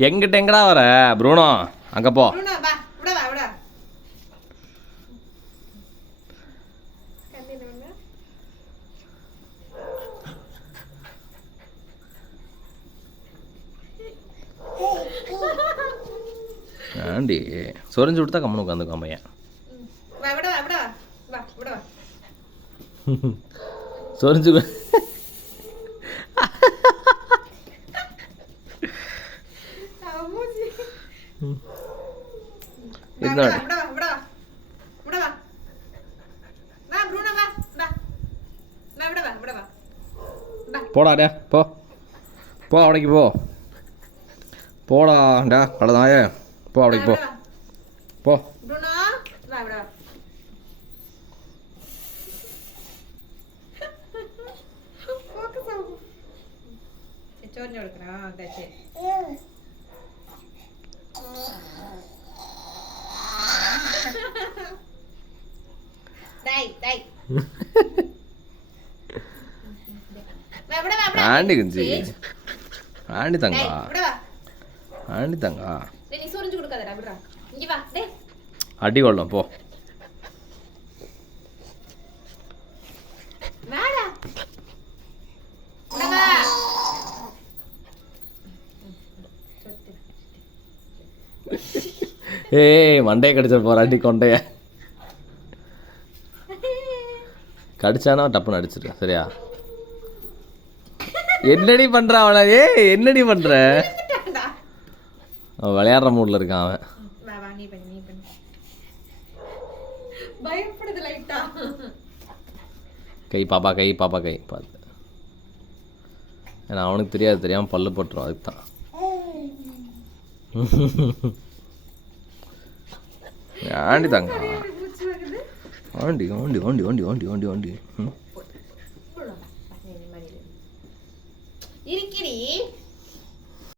எங்கிட்ட எங்கடா வர ப்ரூனோ? அங்கே போ. ஆண்டி சொரிஞ்சு விட்டு தான் கம்மனு உட்காந்து காமையன் சொரிஞ்சு போடாடா போ போ அடைக்கு போ போடாண்டா அவ்வளோதாயே போ அடைக்கு போ போ ஆண்டி குஞ்சி ஆண்டி தங்கா ஆண்டி தங்கா அடி கொள்ளும் போ. ஏய் மண்டையை கடிச்ச போறாண்டி கொண்டைய கடிச்சானா டப்புன்னு அடிச்சிருக்கேன் சரியா? என்னடி பண்ற அவனை? என்னடி பண்ற? அவன் விளையாடுற மூட்ல இருக்கான் அவன். கை பாப்பா கை பாப்பா கை பார்த்து. ஏன்னா அவனுக்கு தெரியாமல் பல்லு போட்டுரும் அதுக்கு தான். ஆண்டி தாங்க ஆண்டி ஓண்டி ஓண்டி ஓண்டி ஓண்டி ஓண்டி ஓண்டி இருக்கிறீ